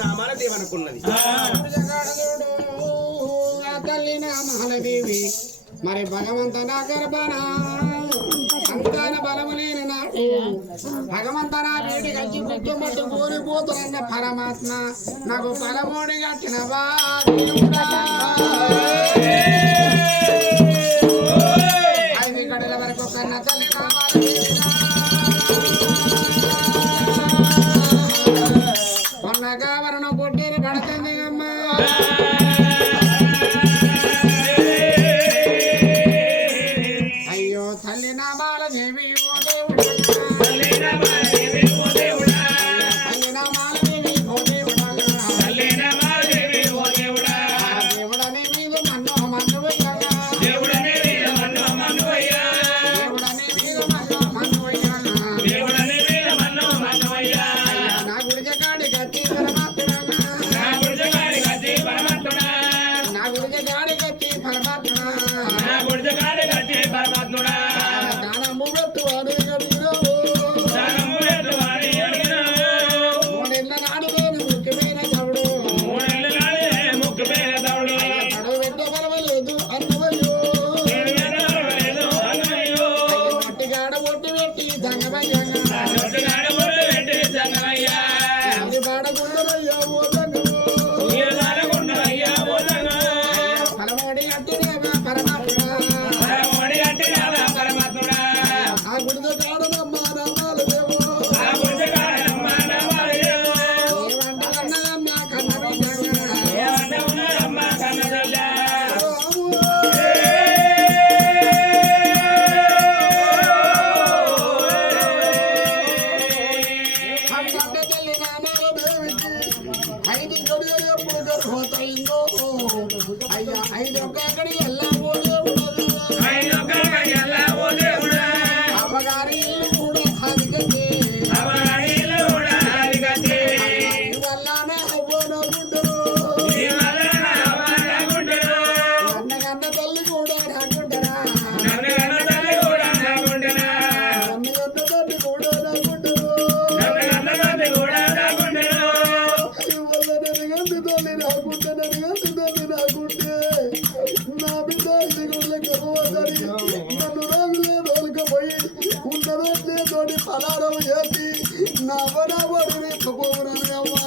నామాల దేవనుకున్నది తల్లి నామాలదేవి మరి భగవంత నా గర్భన సంతాన బలము లేని నాకు భగవంత నా వీటి కలిసి పుట్టుమట్టు కోరిపోతున్న పరమాత్మ నాకు బలమోడి కట్టినవా ఐదు గడల వరకు కన్న తల్లి కొన్నగా వరణ పొట్టేరు కడుతుంది అమ్మా తల్లి నామాల దేవి ఓ దేవుడా తల్లి నామాల దేవి ఓ దేవుడా తల్లి నామాల దేవి ఓ దేవుడా తల్లి నామాల దేవి ఓ దేవుడా దేవుడనే మీద మన్నో మన్నవయ్యా దేవుడనే మీద మన్నో మన్నవయ్యా దేవుడనే మీద మన్నో మన్నవయ్యా దేవుడనే మీద మన్నో మన్నవయ్యా నా గుడిజ కాడి గతి పరమాత్ముడా నా గుడిజ కాడి గతి పరమాత్ముడా నా గుడిజ కాడి గతి పరమాత్ముడా నా గుడిజ కాడి గతి పరమాత్ముడా అయ్యా ఐదు ఒక్కడి ఎలా అమ్మగారి ఇల్లు కూడా అదిగండి వల్లనే అవ్వనగుండరు అన్నగన్న తల్లి కూడా రాకుండరా అన్నగన్న తల్లి కూడా నా బిడ్డ నన్ను రోజులే రోజుకపోయి ఉన్నదే తోటి పలారం చేసి నా బరాబరు ఎత్తుకోరని అమ్మా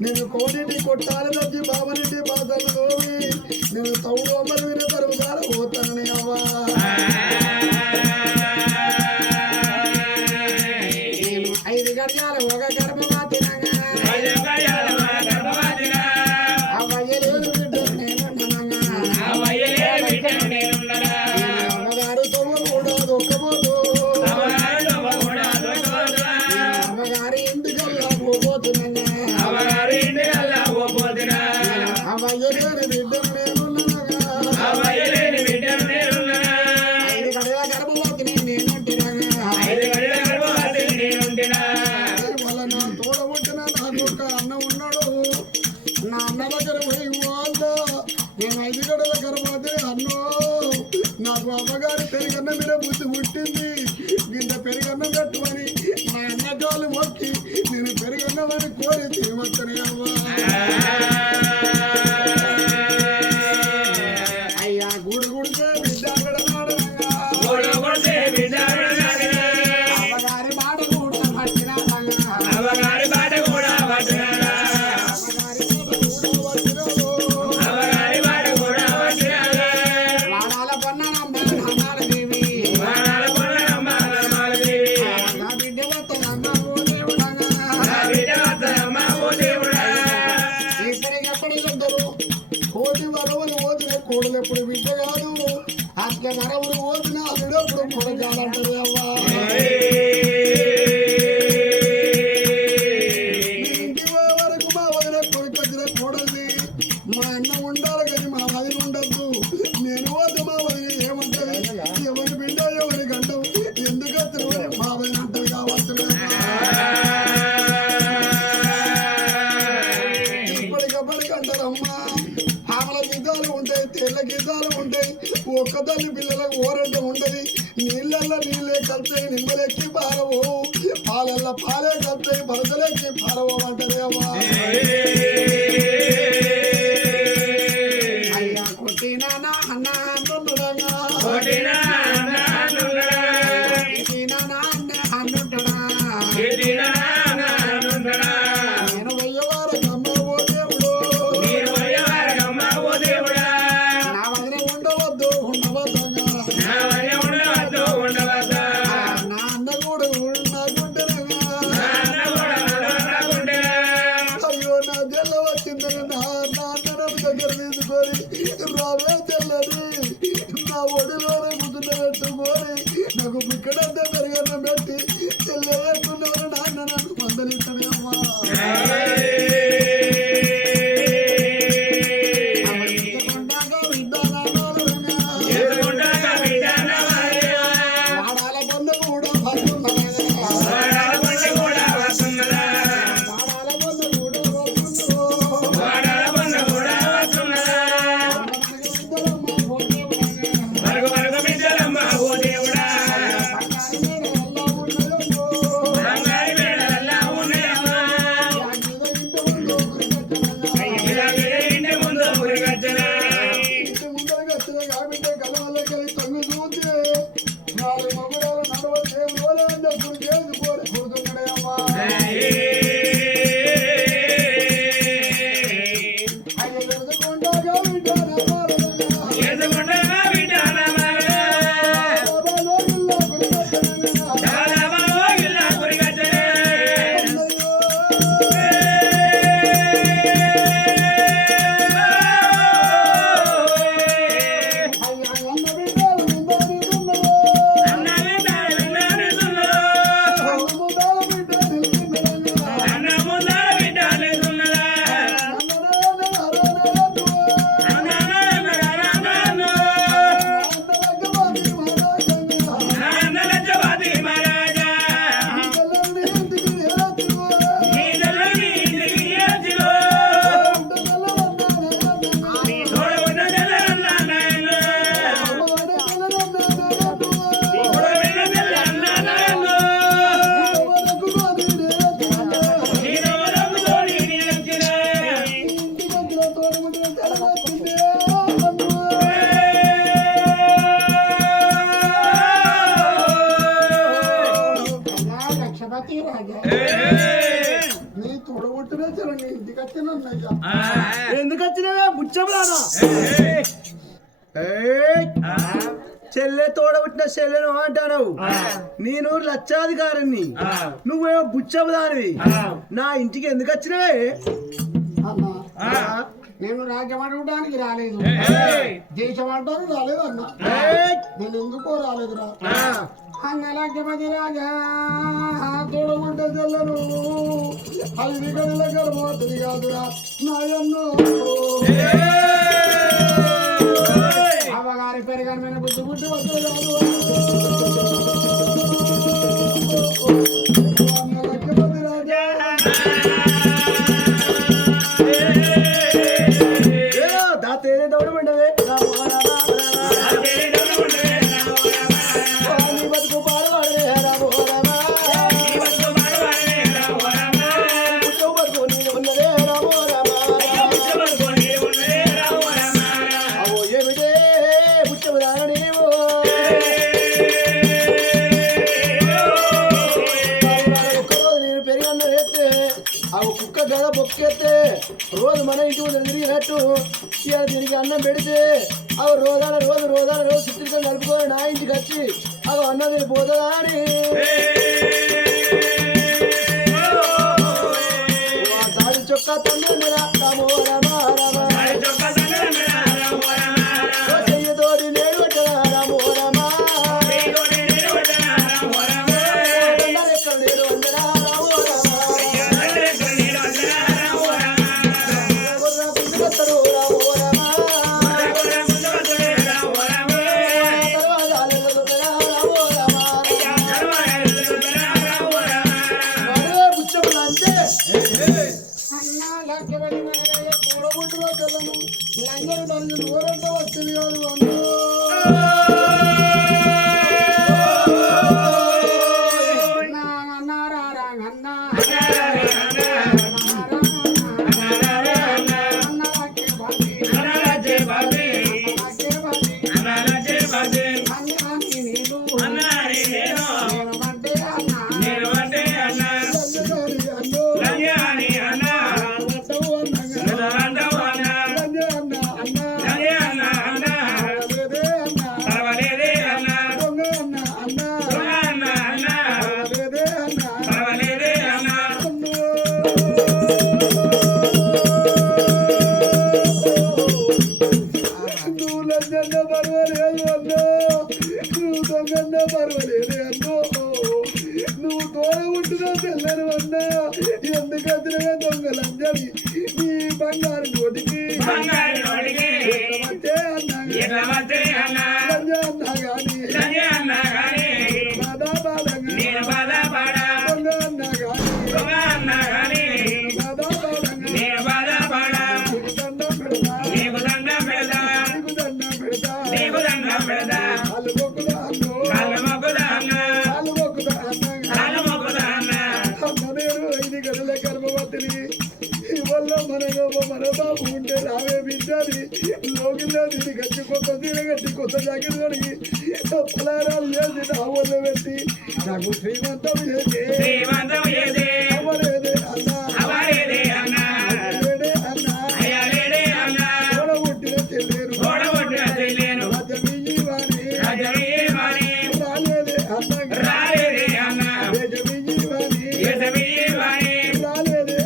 నేను కోడిని కొట్టాలి తగ్గి బాబనింటి బాధలు నోవి నేను తౌడు అమ్మలు విన తరుగుతారు పోతానని అవ్వా ఐదు గడియాల ఒక గర్భమాతినగా అవ్వయ్యలేదు నేనున్నాగా అమ్మగారు తొమ్మిది కూడా దొక్కపోతూ అమ్మగారి ఇంటికల్లా పోతున్నాగా అవ్వయ్యలేని బిడ్డను నేనున్నాగా పెరుగన్న మీద బుద్ధి పుట్టింది గింత పెరుగన్నం పెట్టుమని మా అన్న జోలు మొక్కి నేను పెరుగన్నమని కోరి తిరుమత్తనే అవ్వా అయ్యా గుడి గుడితే బిడ్డ అవగారి మాట కూడా వాడాల పొన్నమ్మ దేవి నా బిడ్డ వద్దనమ్మ ఓ దేవుడా ఎక్కడికెక్కడికి ఉంటారు కోటి వరవలు ఓదిన కోడలు ఎప్పుడు బిడ్డ కాదు అట్లా వరవలు ఓదిన అల్లుడప్పుడు కొడగాలంటారు అవ్వా ఇంటి వరకు మా వదిన కొడుకు వచ్చిన కోడల్ని మా అన్న ఉండాలి కానీ మా వదిన ఉండద్దు నేను పోతే మా వదిన ఏమంటది ఎవరి బిడ్డ ఎవరి గంటం ఎందుకు వస్తారు మా వదిన అంటది కావచ్చు ఇప్పటికప్పటికి అంటారమ్మా ఆమెల గీతాలు ఉంటాయి తెల్ల గీతాలు ఉంటాయి ఒక్క తల్లి పిల్లలకు ఓరంట ఉంటది నీళ్ళల్లో నీళ్ళే కలుతాయి నిమ్మలెక్కి పారవు పాలల్లో పాలే కలుతాయి భరతలెక్కి పారవు అంటారే అమ్మా అయ్యా కొట్టినా అన్న అన్నుడగా కొట్టినా అన్న అన్నుంటడా నేను వయ్యవారకమ్మ ఓ దేవుడు నా వదిన ఉండవద్దు ఉండవద్దగా నా అన్న కూడా నాకుంటారా అయ్యో నా జల్ల వచ్చిందని నా అన్న దగ్గర తీసుకొని రావే తెల్లని నా ఒడిలోనే ముద్దున పెట్టుకొని నాకు ఇక్కడంతా పెరగన్న పెట్టి చెల్లెక్కున్నవారు నాన్న నన్ను మందలిస్తానే అమ్మా వాడాల పొంద కూడా ఎందుకు వచ్చినవే బుచ్చబులానా చెల్లె తోడబుట్టిన చెల్లెను అంటావు నేను లక్షాధికారిని నువ్వేమో బుచ్చబుదానివి నా ఇంటికి ఎందుకు వచ్చినవే నేను రాజ్యం అడగడానికి రాలేదు దేశం అంటారు రాలేదు అన్న నేను ఎందుకో రాలేదురా అన్న లక్ష్మతి రాజా తోడబుట్ట చెల్లెను అది గడిల గర్భవతిని కాదురా నాయన్నో అమ్మగారి పెరగని బుద్ధి బుద్ధి వస్తుంది లక్ష్మతి రాజా దాతే దౌడమండవే బొక్కెత్తే రోజు మన ఇంటి ముందు తిరిగినట్టు ఇవాళ తిరిగి అన్నం పెడితే అవి రోజు చిత్రీకరణ కలుపుకొని నా ఇంటికి వచ్చి అవి అన్నం తిరిగిపోతుందా అని దాడి చొక్కా తండ్రి రామో రామ రామ చెయ్యతోడి నేడు రామో రామ నువ్వు తోడ ఉంటున్నా తెల్లని అన్నా ఎందుకంటే దొంగలంజలి నీ బంగారు నోటికి అన్నా గాని మన బాబు ఉంటే రావే బిడ్డని లోగిల్లో దీన్ని గట్టి కొత్త తీర కట్టి కొత్త జాకెట్ కడిగి పలారాలు చేసి నా వల్ల పెట్టి నాకు శ్రీమంతం చేసి అవరేదే అన్నా ఓడగొట్టిన చెల్లేరు రాజమీయి వాణి రాలేదే అన్నా రాజమీయి వాణి రాలేదే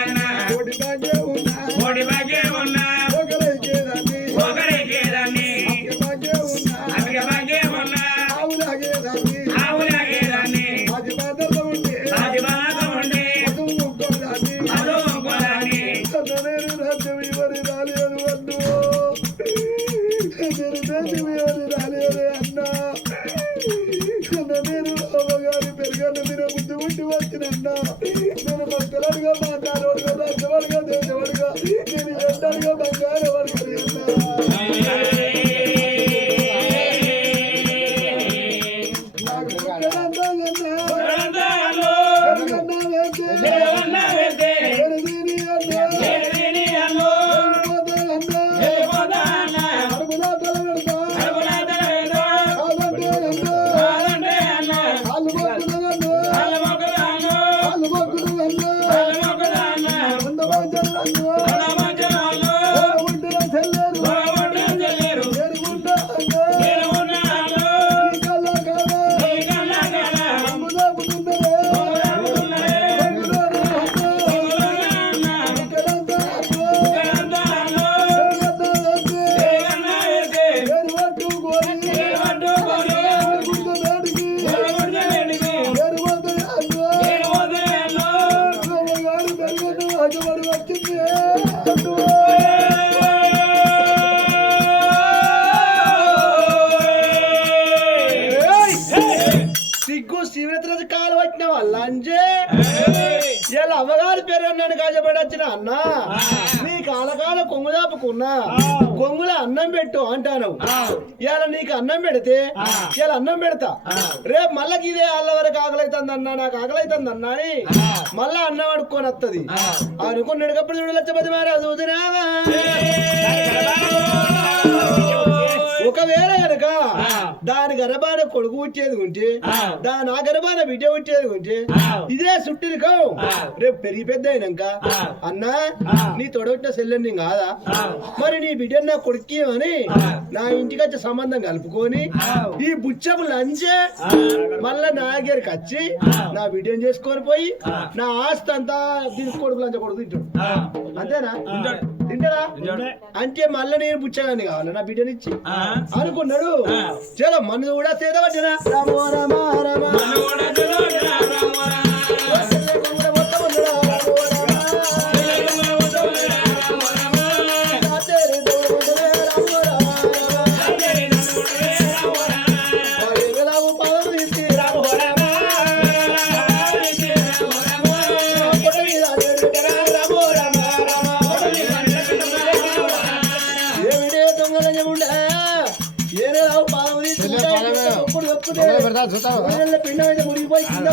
అన్నా కోడి బాగే ఉన్నా ఒకరికేదాన్ని అమిగ బాగే ఉన్నా ఆవులాగేదాన్ని అది బాధలో ఉండే అదు ఇంకోదాన్ని నేను రాజ్యం ఇవరి రాలేదు అన్ను నేను దేశం ఇవరి రాలేదు అన్నా నేను అమ్మగారి పెరగాను మీరు బుద్ధి పుట్టి వచ్చినన్నా నేను భక్తులుగా మాట్లాడేవాడుగా రాజ్యవాడుగా దేశవాడుగా నేను ఎండలుగా బంగారు సిగ్గు శివరాత్రి కాలు వచ్చిన వాళ్ళ అంజే ఇలా అమ్మగారి పేరు అన్నాను కాజపడి వచ్చిన అన్న నీ కాలకాల కొంగు దాపుకున్నా కొంగుల అన్నం పెట్టు అంటాను ఇలా నీకు అన్నం పెడితే ఇలా అన్నం పెడతా రేపు మళ్ళీ ఇదే వాళ్ళ వరకు ఆకలైతుంది అన్నా నాకు ఆకలైతుంది అన్నా అని మళ్ళా అన్నం అడుక్కొని వస్తుంది అనుకున్నాడుకప్పుడు చూడు లచ్చపతి మారా చూసినావా ఒకవేళ గనక దాని గర్భాన కొడుకు వచ్చేది ఉంటే దాని ఆ గర్భాన బిడ్డ వచ్చేది ఉంటే ఇదే సుట్టిరికం రేపు పెరిగి పెద్ద అయినాక అన్నా నీ తొడగొట్టిన సెల్లెని కాదా మరి నీ బిడ్డను నా కొడుక్కి అని నా ఇంటికి వచ్చే సంబంధం కలుపుకొని ఈ బుచ్చము లంచే మళ్ళా నా దగ్గరికి వచ్చి నా బిడ్డను చేసుకొని పోయి నా ఆస్తి అంతా దీని కొడుకు లంచ కొడుకు తింటాడు అంతేనా తింటాడా అంటే మళ్ళీ నేను బుచ్చగాన్ని కావాలి నా బిడ్డనిచ్చి అనుకున్నాడు చలో మన కూడా చేదవచ్చునా రామో రామ రామ పిండ మురిగిపోయి కింద